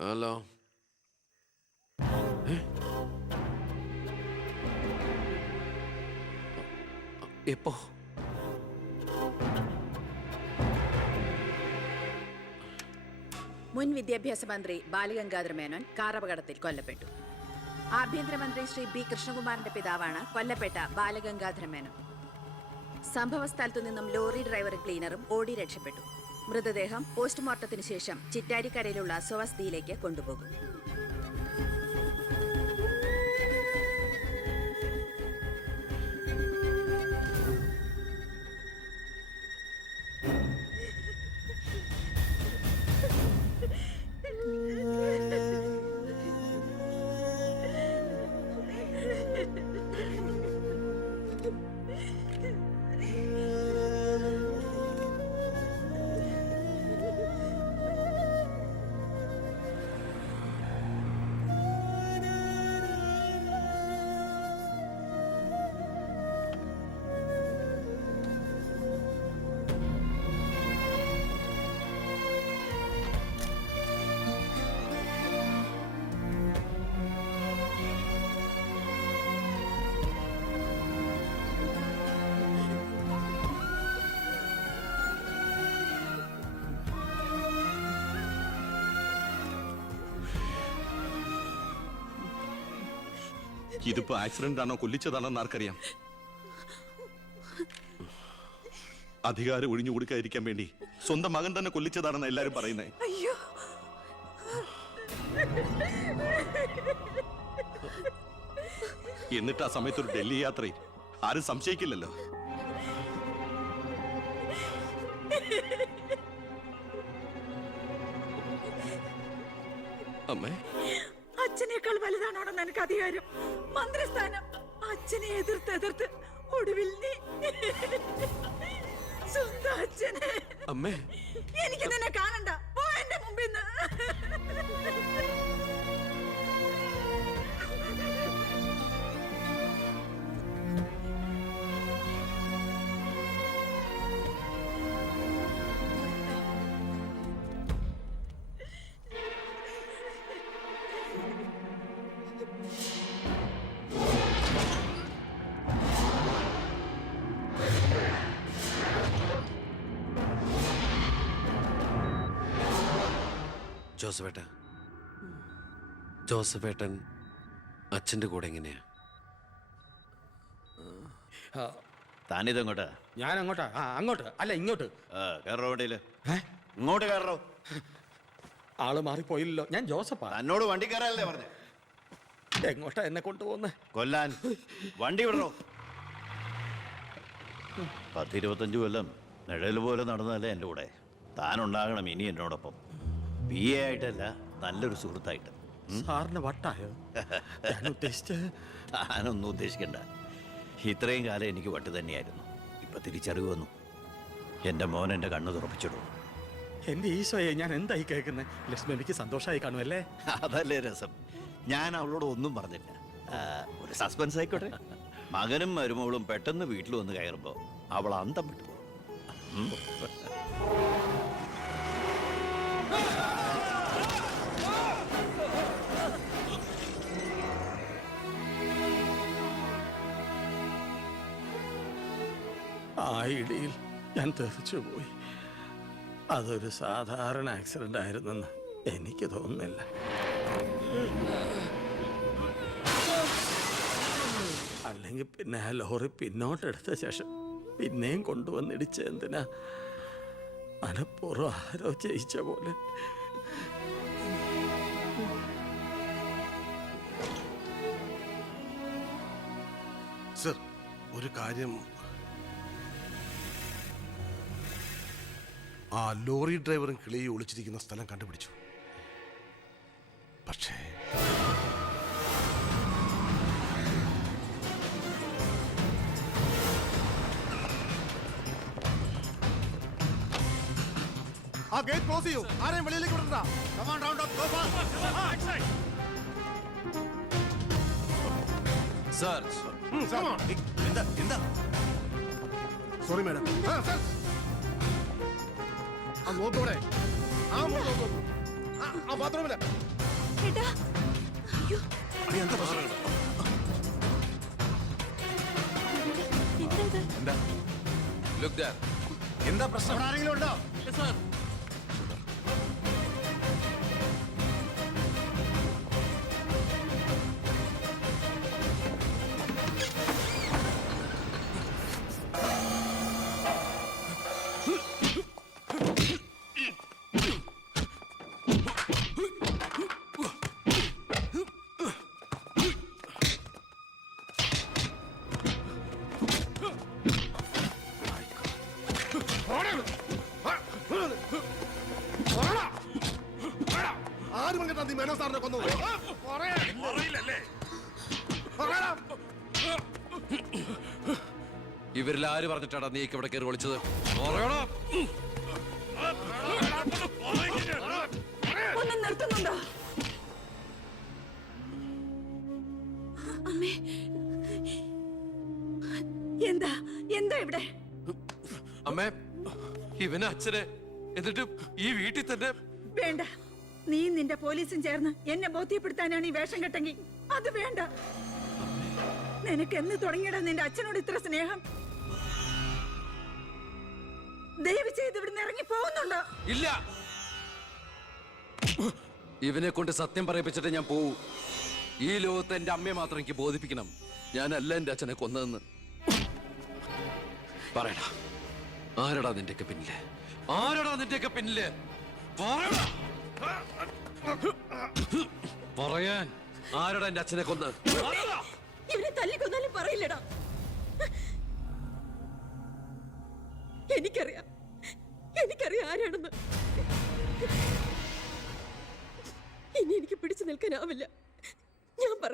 Hello. എപ്പോ? മുൻ വിദ്യാഭ്യാസ മന്ത്രി ബാലഗംഗാധര മേനോൻ കാറപകടത്തിൽ കൊല്ലപ്പെട്ടു. ആഭ്യന്തരമന്ത്രി ശ്രീ ബി കൃഷ്ണകുമാറിന്റെ പിതാവാണ് കൊല്ലപ്പെട്ട ബാലഗംഗാധര മേനോൻ. സംഭവസ്ഥലത്തു നിന്നും ലോറി ഡ്രൈവറും ക്ലീനറും ഓടി രക്ഷപ്പെട്ടു. മൃതദേഹം പോസ്റ്റ്മോർട്ടത്തിന് ശേഷം ചിറ്റാരിക്കരയിലുള്ള സ്വവസതിയിലേക്ക് കൊണ്ടുപോകും. ഇതിപ്പോ ആക്സിഡന്റ് ആണോ കൊല്ലിച്ചതാണോന്ന് ആർക്കറിയാം. അധികാരം ഒഴിഞ്ഞു കൊടുക്കാതിരിക്കാൻ വേണ്ടി സ്വന്തം മകൻ തന്നെ കൊല്ലിച്ചതാണെന്ന് എല്ലാരും പറയുന്നേ. അയ്യോ, എന്നിട്ട് ആ സമയത്ത് ഒരു ഡൽഹി യാത്രയിൽ ആരും സംശയിക്കില്ലല്ലോ. അമ്മേ, അച്ഛനേക്കാൾ വലുതാണോടെന്ന് എനിക്ക് അധികാരം. മന്ത്രിസ്ഥാനം അച്ഛനെ എതിർത്ത് ഒടുവിൽ നീ സ്വന്തം അച്ഛനെ. അമ്മേ, എനിക്ക് നിന്നെ കാണണ്ട, പോ എന്റെ മുമ്പിൽ നിന്ന്. ജോസഫേട്ടൻ അച്ഛൻ്റെ കൂടെ എങ്ങനെയാ? താനിതെങ്ങോട്ടാ? ഞാൻ അങ്ങോട്ടാ. അങ്ങോട്ട് അല്ല, ഇങ്ങോട്ട്. കയറോ വണ്ടിയില്. ഇങ്ങോട്ട് കയറോ. ആള് മാറിപ്പോയില്ലല്ലോ. ഞാൻ ജോസഫാ. തന്നോട് വണ്ടി കയറാനല്ലേ പറഞ്ഞേ? എങ്ങോട്ടാ എന്നെ കൊണ്ടുപോകുന്നേ? കൊല്ലാൻ. വണ്ടി വിടറോ. 10-25 കൊല്ലം നിഴൽ പോലെ നടന്നതല്ലേ എൻ്റെ കൂടെ. താനുണ്ടാകണം ഇനി എന്നോടൊപ്പം. PA ആയിട്ടല്ല, നല്ലൊരു സുഹൃത്തായിട്ട്. സാറിന് വട്ടായോ? താനൊന്നും ഉദ്ദേശിക്കണ്ട. ഇത്രയും കാലം എനിക്ക് വട്ട് തന്നെയായിരുന്നു. ഇപ്പൊ തിരിച്ചറിവ് വന്നു. എൻ്റെ മോൻ എൻ്റെ കണ്ണ് തുറപ്പിച്ചിടും. എന്റെ ഈശോയെ, ഞാൻ എന്തായി കേൾക്കുന്നത്? ലക്ഷ്മിക്ക് സന്തോഷമായി കാണുമല്ലേ? അതല്ലേ രസം. ഞാൻ അവളോട് ഒന്നും പറഞ്ഞില്ല. ഒരു സസ്പെൻസ് ആയിക്കോട്ടെ. മകനും മരുമകളും പെട്ടെന്ന് വീട്ടിൽ വന്ന് കയറുമ്പോൾ അവൾ അന്തം വിട്ടു പോകും. ആ ഇടിയിൽ ഞാൻ തെറിച്ചുപോയി. അതൊരു സാധാരണ ആക്സിഡന്റ് ആയിരുന്നെന്ന് എനിക്ക് തോന്നുന്നില്ല. അല്ലെങ്കിൽ പിന്നെ ആ ലോറി പിന്നോട്ടെടുത്ത ശേഷം പിന്നെയും കൊണ്ടുവന്നിടിച്ച എന്തിനാ? മനപ്പൂർവ്വം ആരോ ജയിച്ച പോലെ. സർ, ഒരു കാര്യം, ആ ലോറി ഡ്രൈവറും കിളിയും ഒളിച്ചിരിക്കുന്ന സ്ഥലം കണ്ടുപിടിച്ചു. പക്ഷേ ആ ഗേറ്റ് ക്ലോസ് ചെയ്യൂ. ആരെയും വെളിയിലേക്ക് വിടണ്ട. Come on, round up, go fast. Sir, Come on. എന്താ? Sorry madam. സർ, ആ നോക്കൂടെ. ആ ബാത്റൂമില് ചേട്ടാ അയ്യോ എന്താ പ്രശ്നം? എന്താ ഇത്? എന്താ ലുക്ക് ദാർ. എന്താ പ്രശ്നം? അവിടെ ആരെങ്കിലും ഉണ്ടോ? ആര് പറഞ്ഞിട്ടാ നീ മേനോ സാറിനെ കൊന്നു? ഇവരിൽ ആര് പറഞ്ഞിട്ടാടാ നീ ഇവിടെ കയറി വിളിച്ചത്? പറയടാ. ഒന്ന് നിർത്തുന്നുണ്ടോ? അമ്മേ എന്താ എന്താ ഇവിടെ? അമ്മേ, ഇവന് അച്ഛനെ എന്നിട്ട് ഈ വീട്ടിൽ തന്നെ. വേണ്ട, നീ നിന്റെ പോലീസും ചേർന്ന് എന്നെ ബോധ്യപ്പെടുത്താനാണ് ഈ വേഷം കെട്ടെങ്കിൽ അത് വേണ്ട. നിനക്ക് എന്ന് തുടങ്ങിയടാ നിന്റെ അച്ഛനോട് ഇത്ര സ്നേഹം? ദയവ് ചെയ്ത് ഇവിടുന്ന് ഇറങ്ങി പോകുന്നുണ്ടോ? ഇല്ല, ഇവനെ കൊണ്ട് സത്യം പറയിപ്പിച്ചിട്ട് ഞാൻ പോവൂ. ഈ ലോകത്ത് എന്റെ അമ്മയെ മാത്രം എനിക്ക് ബോധിപ്പിക്കണം, ഞാനല്ല എന്റെ അച്ഛനെ കൊന്നതെന്ന്. പറയടാ, ആരടാ നിന്റെയൊക്കെ പിന്നില്? ആരടാ നിന്റെയൊക്കെ പിന്നില്? പറയടാ. പറയാൻ ആരടാ എന്റെ അച്ഛനെ കൊന്ന്? ഇവനെ തല്ലിക്കൊന്നാലും പറയില്ലടാ. എനിക്കറിയാം ആരാണെന്ന്. ഇനി എനിക്ക് പിടിച്ചു നിൽക്കാനാവില്ല. ഞാൻ